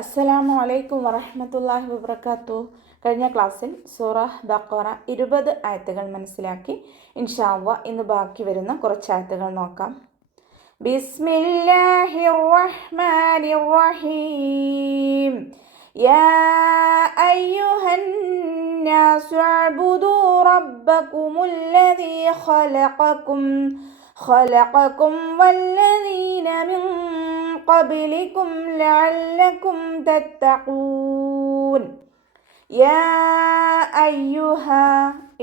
അസ്സലാമു അലൈക്കും വറഹ്മത്തുള്ളാഹി വബറകാതുഹു. കഴിഞ്ഞ ക്ലാസ്സിൽ സൂറ ബഖറ 20 ആയത്തുകൾ മനസ്സിലാക്കി. ഇൻഷാ അല്ലാഹ് ഇന്ന് ബാക്കി വരുന്ന കുറച്ച് ആയത്തുകൾ നോക്കാം. ബിസ്മില്ലാഹിർ റഹ്മാനിർ റഹീം. യാ അയ്യുഹൻ നാസു അബ്ദു റബ്ബകുമുല്ലദീ ഖലഖക്കും വല്ലദീന മിൻ ഖബ്ലികും ലഅല്ലകും തത്തഖൂൻ. യാ അയ്യുഹ,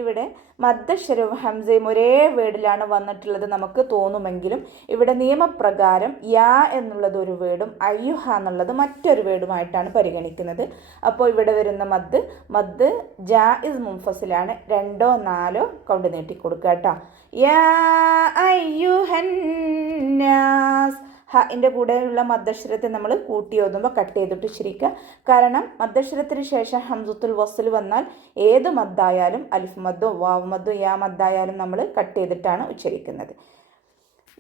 ഇവിടെ മദ്ദശരവും ഹംസയും ഒരേ വേർഡിലാണ് വന്നിട്ടുള്ളത് നമുക്ക് തോന്നുമെങ്കിലും ഇവിടെ നിയമപ്രകാരം യാ എന്നുള്ളത് ഒരു വേർഡും അയ്യുഹ എന്നുള്ളത് മറ്റൊരു വേർഡുമായിട്ടാണ് പരിഗണിക്കുന്നത്. അപ്പോൾ ഇവിടെ വരുന്ന മദ് ജായിസ് മുൻഫസിലാണ്. 2 4 കൗണ്ട് നീട്ടിക്കൊടുക്കുക കേട്ടോ. യാ അയ്യുഹൻ നാസ്, ൻ്റെ കൂടെയുള്ള മദ്ദക്ഷരത്തെ നമ്മൾ കൂട്ടി ഓതുമ്പോൾ കട്ട് ചെയ്തിട്ട് ഉച്ചരിക്കുക. കാരണം മദ്ദക്ഷരത്തിന് ശേഷം ഹംസത്തുൽ വസ്ൽ വന്നാൽ ഏത് മദ്ദായാലും അലിഫ് മദ്ദോ വാവ് മദ്ദോ യാ മദ്ദായാലും നമ്മൾ കട്ട് ചെയ്തിട്ടാണ് ഉച്ചരിക്കുന്നത്.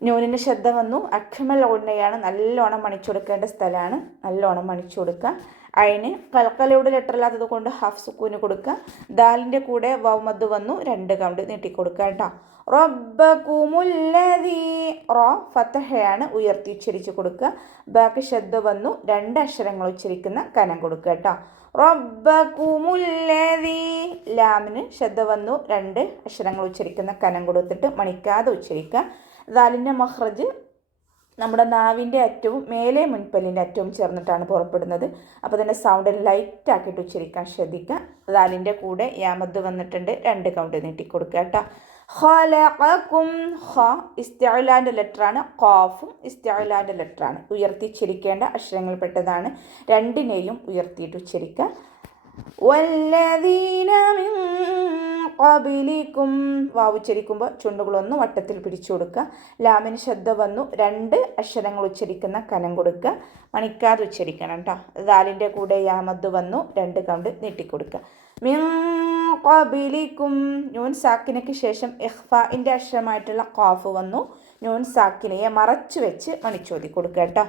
നൂനിന് ശബ്ദ വന്നു. അഖ്മൽ ഉണ്ണയാണ്, നല്ലോണം മണിച്ചു കൊടുക്കേണ്ട സ്ഥലമാണ്, നല്ലോണം മണിച്ചു കൊടുക്കുക. അയിന് കൽക്കലയുടെ ലെറ്ററില്ലാത്തത് കൊണ്ട് ഹാഫ് സുക്കൂന് കൊടുക്കുക. ദാലിൻ്റെ കൂടെ വാവ് മദ് വന്നു, 2 കൗണ്ട് നീട്ടിക്കൊടുക്കുക കേട്ടോ. റബ്ബകുമുല്ലദീ, റോ ഫതഹയാണ്, ഉയർത്തി ഉച്ചരിച്ച് കൊടുക്കുക. ബാക്കി ശബ്ദ വന്നു, 2 അക്ഷരങ്ങൾ ഉച്ചരിക്കുന്ന കനം കൊടുക്കുക കേട്ടോ. റബ്ബകുമുല്ലദീ, ലാമിന് ശബ്ദ വന്നു, 2 അക്ഷരങ്ങൾ ഉച്ചരിക്കുന്ന കനം കൊടുത്തിട്ട് മണിക്കാതെ ഉച്ചരിക്കുക. ദാലിൻ്റെ മഖ്റജ് നമ്മുടെ നാവിൻ്റെ അറ്റവും മേലെ മുൻപല്ലിൻ്റെ അറ്റവും ചേർന്നിട്ടാണ് പുറപ്പെടുന്നത്. അപ്പോൾ അതിൻ്റെ സൗണ്ട് ലൈറ്റ് ആക്കിയിട്ട് ഉച്ചരിക്കാൻ ശ്രദ്ധിക്കുക. ദാലിൻ്റെ കൂടെ യാമദ് വന്നിട്ടുണ്ട്, 2 കൗണ്ട് നീട്ടിക്കൊടുക്കുക കേട്ടോ. ഖലഖക്കും, ഖ ഇസ്തിഅലാൻ്റെ ലെറ്ററാണ്, ഖാഫും ഇസ്തിഅലാൻ്റെ ലെറ്ററാണ്. ഉയർത്തി ഉച്ചരിക്കേണ്ട അക്ഷരങ്ങളിൽപ്പെട്ടതാണ്. 2നെയും ഉയർത്തിയിട്ട് ഉച്ചരിക്കുക. വല്ലദീന മിൻ ഖബ്ലികും, വാവ് ഉച്ചരിക്കുമ്പോൾ ചുണ്ടുകളൊന്ന് വട്ടത്തിൽ പിടിച്ചു കൊടുക്കുക. ലാമിന് ശബ്ദ വന്നു, 2 അക്ഷരങ്ങൾ ഉച്ചരിക്കുന്ന കനം കൊടുക്കുക. മണിക്കാതെ ഉച്ചരിക്കണം കേട്ടോ. ദാലിൻ്റെ കൂടെ യാമദ് വന്നു, 2 കൗണ്ട് നീട്ടിക്കൊടുക്കുക. മിൻ ഖബ്ലികും, നൂൻ സാക്കിനയ്ക്ക് ശേഷം ഇഖ്ഫാഇൻ്റെ അക്ഷരമായിട്ടുള്ള ഖാഫ് വന്നു. നൂൻ സാക്കിനയെ മറച്ചു വെച്ച് മണിച്ചോതി കൊടുക്കുക കേട്ടോ.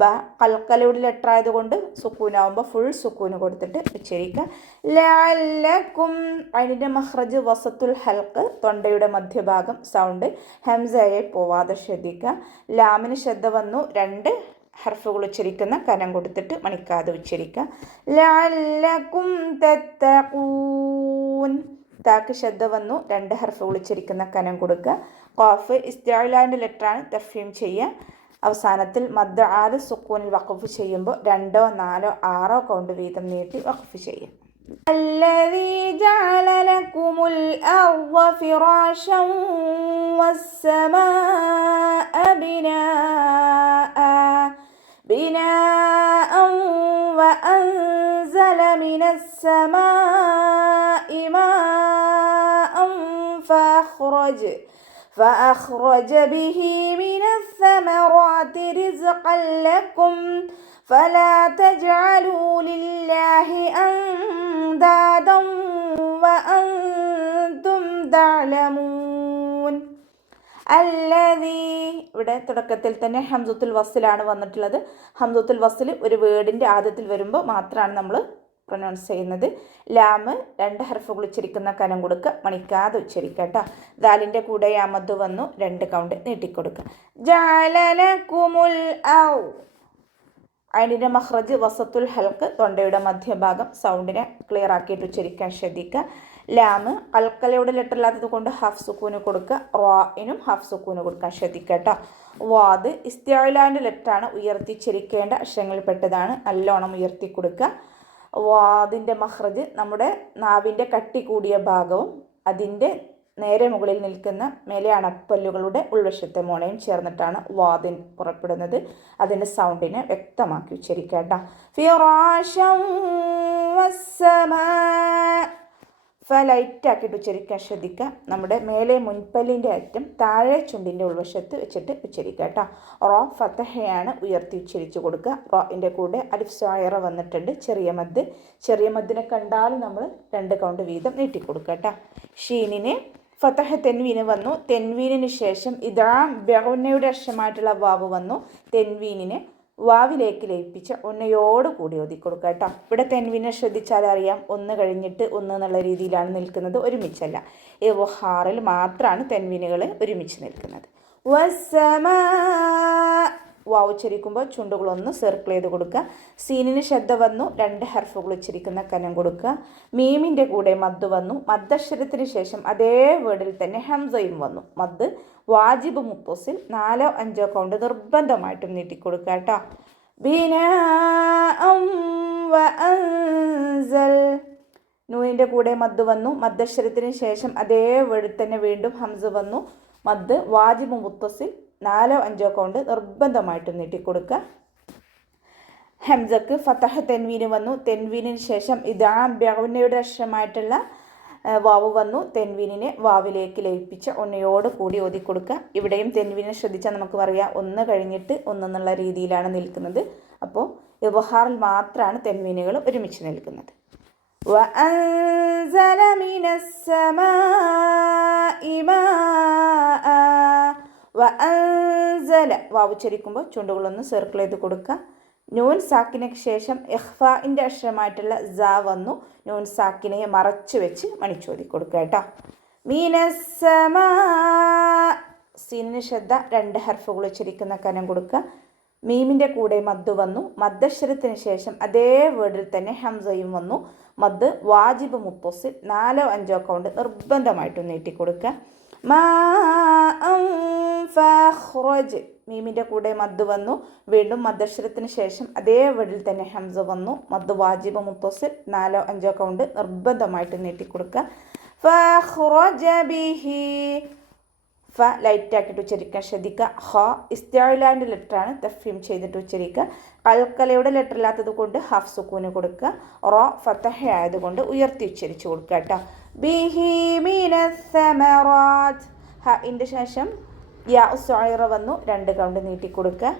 ബ കൽക്കലയുടെ ലെറ്റർ ആയതുകൊണ്ട് സുക്കൂനാവുമ്പോൾ ഫുൾ സുക്കൂന് കൊടുത്തിട്ട് ഉച്ചരിക്കുക. ലഅല്ലക്കും, അതിൻ്റെ മഖ്റജ് വസത്തുൽ ഹൽക്ക്, തൊണ്ടയുടെ മധ്യഭാഗം, സൗണ്ട് ഹംസയെ പോവാതെ ശ്രദ്ധിക്കുക. ലാമിന് ശബ്ദ വന്നു, 2 ഹർഫുകൾ ഉച്ചരിക്കുന്ന കനം കൊടുത്തിട്ട് മണിക്കാതെ ഉച്ചരിക്കുക. ലഅല്ലക്കും തത്തഖൂൻ, താക്ക് ശബ്ദ വന്നു, 2 ഹർഫുകൾ ഉച്ചരിക്കുന്ന കനം കൊടുക്കുക. ഖാഫ് ഇസ്തിഅലാൻ്റെ ലെറ്ററാണ്, തഫ്ഹീം ചെയ്യുക. അവസാനത്തിൽ മദ് ആല് സുക്കൂനിൽ വഖഫ് ചെയ്യുമ്പോൾ 2 4 6 കൗണ്ട് വീതം നീട്ടി വഖഫ് ചെയ്യും. അല്ലദീ ജഅല ലക്കുമുൽ അർള ഫിറാശൻ വസ്സമാഅ ബിനാഅൻ വഅൻസല മിനസ് സമാഇ മാഅൻ فأخرج به من الثمرات رزقا لكم فلا تجعلوا لله أندادا وأنتم تعلمون. അല്ലദീ, ഇവിടെ തുടക്കത്തിൽ തന്നെ ഹംസത്തുൽ വസ്ലാണ് വന്നിട്ടുള്ളത്. ഹംസത്തുൽ വസ്ൽ ഒരു വേർഡിൻ്റെ ആദ്യത്തിൽ വരുമ്പോൾ മാത്രമാണ് നമ്മൾ പ്രൊനൗൺസ് ചെയ്യുന്നത്. ലാമ് 2 ഹർഫുകൾ ഉച്ചരിക്കുന്ന കനം കൊടുക്കുക, മണിക്കാതെ ഉച്ചരിക്കുക കേട്ടോ. ദാലിൻ്റെ കൂടെ യാമദ് വന്നു, 2 കൗണ്ട് നീട്ടിക്കൊടുക്കുക. ജഅലലകുമുൽ ഔ, അതിൻ്റെ മഖ്റജ് വസത്തുൽ ഹൽക്ക്, തൊണ്ടയുടെ മധ്യഭാഗം, സൗണ്ടിനെ ക്ലിയർ ആക്കിയിട്ട് ഉച്ചരിക്കാൻ ശ്രദ്ധിക്കുക. ലാമ് കൽക്കലയുടെ ലെറ്റർ ഇല്ലാത്തത് കൊണ്ട് ഹാഫ് സുക്കൂന് കൊടുക്കുക. റായിനും ഹാഫ് സുക്കൂന് കൊടുക്കാൻ ശ്രദ്ധിക്കുക കേട്ടോ. വാദ് ഇസ്തിഅലാൻ്റെ ലെറ്ററാണ്, ഉയർത്തി ഉച്ചരിക്കേണ്ട അക്ഷരങ്ങളിൽപ്പെട്ടതാണ്, നല്ലോണം ഉയർത്തി കൊടുക്കുക. വാദിൻ്റെ മഖ്റജ് നമ്മുടെ നാവിൻ്റെ കട്ടി കൂടിയ ഭാഗവും അതിൻ്റെ നേരെ മുകളിൽ നിൽക്കുന്ന മേലെ അണപ്പല്ലുകളുടെ ഉൾവശത്തെ മോണയും ചേർന്നിട്ടാണ് വാദിൻ പുറപ്പെടുന്നത്. അതിൻ്റെ സൗണ്ടിനെ വ്യക്തമാക്കി ഉച്ചരിക്കേണ്ട. ഫിറാശൻ വസ്സമാ, ലൈറ്റ് ആക്കിയിട്ട് ഉച്ചരിക്കാൻ ശ്രദ്ധിക്കുക. നമ്മുടെ മേലെ മുൻപല്ലിൻ്റെ അറ്റം താഴെ ചുണ്ടിൻ്റെ ഉൾവശത്ത് വെച്ചിട്ട് ഉച്ചരിക്കുക കേട്ടോ. റോ ഫതഹയാണ്, ഉയർത്തി ഉച്ചരിച്ച് കൊടുക്കുക. റോൻ്റെ കൂടെ അലിഫ് സായിറ വന്നിട്ടുണ്ട്, ചെറിയ മദ്ദിനെ കണ്ടാൽ നമ്മൾ 2 കൗണ്ട് വീതം നീട്ടിക്കൊടുക്കുക കേട്ടോ. ഷീനിന് ഫതഹ തെൻവീന് വന്നു. തെൻവീനിന് ശേഷം ഇദാം ബെഗുനയുടെ അക്ഷരമായിട്ടുള്ള വാവ് വന്നു. തെൻവീനിന് വാവിലേക്ക് ലയിപ്പിച്ച് ഒന്നയോട് കൂടി ഓതി കൊടുക്കുക കേട്ടോ. ഇവിടെ തെൻവീനെ ശ്രദ്ധിച്ചാൽ അറിയാം, ഒന്ന് കഴിഞ്ഞിട്ട് ഒന്ന് എന്നുള്ള രീതിയിലാണ് നിൽക്കുന്നത്, ഒരുമിച്ചല്ല. ഇദ്ഹാറിൽ മാത്രമാണ് തെൻവീനുകൾ ഒരുമിച്ച് നിൽക്കുന്നത്. വസ്സമാ വാവ് ഉച്ചരിക്കുമ്പോൾ ചുണ്ടുകളൊന്ന് സർക്കിൾ ചെയ്ത് കൊടുക്കുക. സീനിന് ശബ്ദ വന്നു, 2 ഹർഫുകൾ ഉച്ചരിക്കുന്ന കനം കൊടുക്കുക. മീമിൻ്റെ കൂടെ മദ് വന്നു, മദ്ദക്ഷരത്തിന് ശേഷം അതേ വേർഡിൽ തന്നെ ഹംസയും വന്നു. മദ് വാജിബ് മുത്തസിൽ 4-5 കൗണ്ട് നിർബന്ധമായിട്ടും നീട്ടിക്കൊടുക്കുക കേട്ടോ. നൂനിൻ്റെ കൂടെ മദ് വന്നു, മദ്ദക്ഷരത്തിന് ശേഷം അതേ വേർഡിൽ തന്നെ വീണ്ടും ഹംസ വന്നു. മദ് വാജിബ് മുത്തസിൽ 4-5 കൗണ്ട് നിർബന്ധമായിട്ടും നീട്ടിക്കൊടുക്കുക. ഹംസക്ക് ഫതഹ് തെൻവീന് വന്നു, തെൻവീനിന് ശേഷം ഇദാം ബിഅഉനയുടെ അക്ഷരമായിട്ടുള്ള വാവ് വന്നു. തെൻവീനിനെ വാവിലേക്ക് ലയിപ്പിച്ച് ഒന്നയോട് കൂടി ഓതി കൊടുക്കുക. ഇവിടെയും തെൻവീനെ ശ്രദ്ധിച്ചാൽ നമുക്ക് പറയാം, ഒന്ന് കഴിഞ്ഞിട്ട് ഒന്നെന്നുള്ള രീതിയിലാണ് നിൽക്കുന്നത്. അപ്പോൾ ഇദ്ഹാറിൽ മാത്രമാണ് തെൻവീനുകൾ ഒരുമിച്ച് നിൽക്കുന്നത്. വഅൻസല മിനസ്സമാഇ മാഅ വഅൻസല വാവ് ഉച്ചരിക്കുമ്പോൾ ചുണ്ടുകളൊന്ന് സർക്കിൾ ചെയ്ത് കൊടുക്കുക. നൂൻ സാക്കിനയ്ക്ക് ശേഷം ഇഖ്ഫാഇൻ്റെ അക്ഷരമായിട്ടുള്ള സ വന്നു. നൂൻ സാക്കിനെ മറച്ചു വെച്ച് മണിച്ചോതി കൊടുക്കുക കേട്ടോ. മീനസ്സമാ സീനിന് ശ്രദ്ധ, 2 ഹർഫുകൾ ഉച്ചരിക്കുന്ന കനം കൊടുക്കുക. മീമിൻ്റെ കൂടെ മദ് വന്നു, മദ്ദക്ഷരത്തിന് ശേഷം അതേ വേർഡിൽ തന്നെ ഹംസയും വന്നു. മദ് വാജിബ് മുത്തസിൽ 4-5 കൗണ്ട് നിർബന്ധമായിട്ടും നീട്ടിക്കൊടുക്കുക. മീമിൻ്റെ കൂടെ മദ് വന്നു, വീണ്ടും മദ്ദക്ഷരത്തിന് ശേഷം അതേ വേർഡിൽ തന്നെ ഹംസ വന്നു. മദ് വാജിബ് മുത്തസിൽ 4-5 കൗണ്ട് നിർബന്ധമായിട്ട് നീട്ടിക്കൊടുക്കുക. ഫഖ്റജ ബിഹി ഫ ലൈറ്റാക്കിയിട്ട് ഉച്ചരിക്കാൻ ശ്രദ്ധിക്കുക. ഹ ഇസ്തിഅലാൻ്റെ ലെറ്ററാണ്, തഫ്ഹീം ചെയ്തിട്ട് ഉച്ചരിക്കുക. കൽക്കലയുടെ ലെറ്റർ ഇല്ലാത്തത് കൊണ്ട് ഹാഫ് സുക്കൂന് കൊടുക്കുക. റ ഫതഹ ആയതുകൊണ്ട് ഉയർത്തി ഉച്ചരിച്ച് കൊടുക്കുക കേട്ടോ. ബിഹി മിനസ്സമറാത്ത് ഹ ഇൻ്റെ ശേഷം യാ ഉസ്സൈറ വന്നു, 2 കൗണ്ട് നീട്ടിക്കൊടുക്കുക.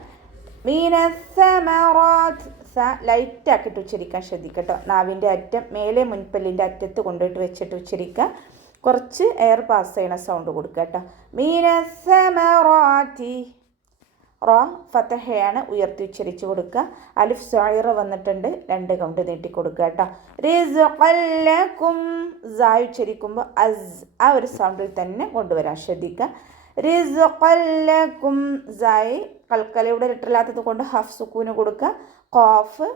മിനസ്സമറാത്ത് സ ലൈറ്റാക്കിയിട്ട് ഉച്ചരിക്കാൻ ശ്രദ്ധിക്കുക കേട്ടോ. നാവിൻ്റെ അറ്റം മേലെ മുൻപല്ലിൻ്റെ അറ്റത്ത് കൊണ്ടുപോയിട്ട് വെച്ചിട്ട് ഉച്ചരിക്കുക. കുറച്ച് എയർ പാസ് ചെയ്യണ സൗണ്ട് കൊടുക്കുക കേട്ടോ. മീനസ്സമറാത്തി റ ഫതഹയാണ്, ഉയർത്തി ഉച്ചരിച്ച് കൊടുക്കുക. അലിഫ് സൈറ വന്നിട്ടുണ്ട്, 2 കൗണ്ട് നീട്ടിക്കൊടുക്കുക കേട്ടോ. റിസ്ഖല്ലക്കും സായ് ഉച്ചരിക്കുമ്പോൾ അസ് ആ ഒരു സൗണ്ടിൽ തന്നെ കൊണ്ടുവരാൻ ശ്രദ്ധിക്കുക. റിസ്ഖല്ലക്കും സായ് കൽക്കലയുടെ ലെറ്ററില്ലാത്തത് കൊണ്ട് ഹാഫ് സുക്കൂന് കൊടുക്കുക. ഖാഫ്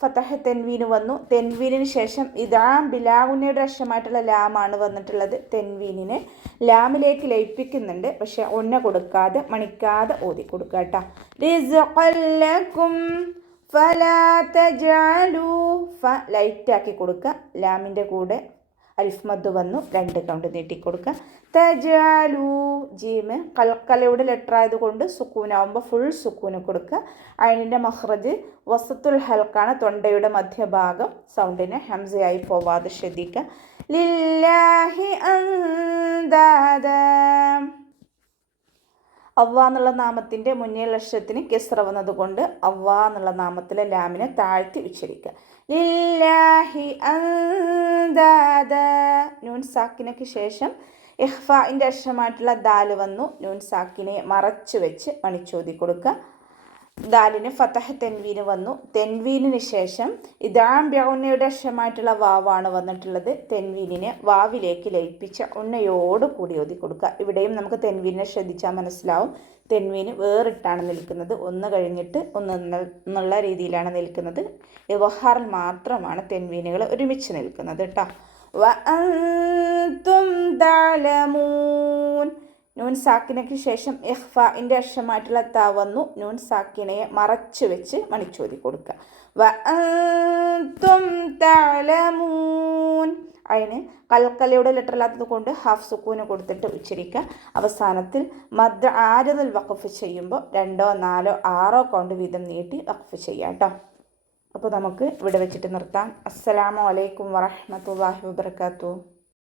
ഫതഹ് തെൻവീന് വന്നു, തെൻവീനിന് ശേഷം ഇദാം ബിലാഉനയുടെ അക്ഷരമായിട്ടുള്ള ലാമാണ് വന്നിട്ടുള്ളത്. തെൻവീനിനെ ലാമിലേക്ക് ലയിപ്പിക്കുന്നുണ്ട്, പക്ഷെ ഒന്ന കൊടുക്കാതെ മണിക്കാതെ ഓതി കൊടുക്കുക കേട്ടോ. റിസ്ഖല്ലക്കും ഫലാ തജഅലു ഫ ലൈറ്റാക്കി കൊടുക്കുക. ലാമിൻ്റെ കൂടെ അലിഫ് മദ് വന്നു, 2 കൗണ്ട് നീട്ടിക്കൊടുക്കുക. തജഅലു ജീമ് കൽക്കലയുടെ ലെറ്റർ ആയതുകൊണ്ട് സുക്കൂനാവുമ്പോൾ ഫുൾ സുക്കൂന് കൊടുക്കുക. അയിനിൻ്റെ മഖ്റജ് വസത്തുൽ ഹൽക്കാണ്, തൊണ്ടയുടെ മധ്യഭാഗം. സൗണ്ടിന് ഹംസയായി പോവാതെ ശ്രദ്ധിക്കുക. ലില്ലാഹി അൻദാദ അവ്വ എന്നുള്ള നാമത്തിൻ്റെ മുന്നേ അക്ഷരത്തിന് കിസ്റ വന്നതുകൊണ്ട് അവ്വ എന്നുള്ള നാമത്തിലെ ലാമിനെ താഴ്ത്തി ഉച്ചരിക്കുക. ലില്ലാഹി അൻദാദ നൂൻ സാക്കിനയ്ക്ക് ശേഷം ഇഖ്ഫാഇൻ്റെ അക്ഷരമായിട്ടുള്ള ദാല് വന്നു. നൂൻ സാക്കിനെ മറച്ചു വെച്ച് മണിച്ചോതി കൊടുക്കുക. ദാലിന് ഫതഹ് തെൻവീന് വന്നു. തെൻവീനിന് ശേഷം ഇദാം ബിഅഉനയുടെ അക്ഷരമായിട്ടുള്ള വാവാണ് വന്നിട്ടുള്ളത്. തെൻവീനിനെ വാവിലേക്ക് ലയിപ്പിച്ച് ഉന്നയോട് കൂടി ഓതി കൊടുക്കുക. ഇവിടെയും നമുക്ക് തെൻവീനെ ശ്രദ്ധിച്ചാൽ മനസ്സിലാവും. തെൻവീന് വേറിട്ടാണ് നിൽക്കുന്നത്, ഒന്ന് കഴിഞ്ഞിട്ട് ഒന്ന് എന്നുള്ള രീതിയിലാണ് നിൽക്കുന്നത്. ഇദ്ഹാറിൽ മാത്രമാണ് തെൻവീനുകൾ ഒരുമിച്ച് നിൽക്കുന്നത് കേട്ടോ. വഅൻതും തഅലമൂൻ നൂൻ സാക്കിനയ്ക്ക് ശേഷം ഇഖ്ഫാഇൻ്റെ അക്ഷരമായിട്ടുള്ള ത വന്നു. നൂൻ സാക്കിനയെ മറച്ചു വെച്ച് മണിച്ചോതി കൊടുക്കുക. വഅൻതും തഅലമൂൻ അതിന് കൽക്കലയുടെ ലെറ്റർ ഇല്ലാത്തത് കൊണ്ട് ഹാഫ് സുക്കൂന് കൊടുത്തിട്ട് ഉച്ചരിക്കുക. അവസാനത്തിൽ മദ് ആരിദുൽ വഖഫ് ചെയ്യുമ്പോൾ 2, 4, 6 കൗണ്ട് വീതം നീട്ടി വഖഫ് ചെയ്യാം കേട്ടോ. അപ്പോൾ നമുക്ക് ഇവിടെ വെച്ചിട്ട് നിർത്താം. അസ്സലാമു അലൈക്കും വറഹ്മത്തുള്ളാഹി വബറകാതുഹു.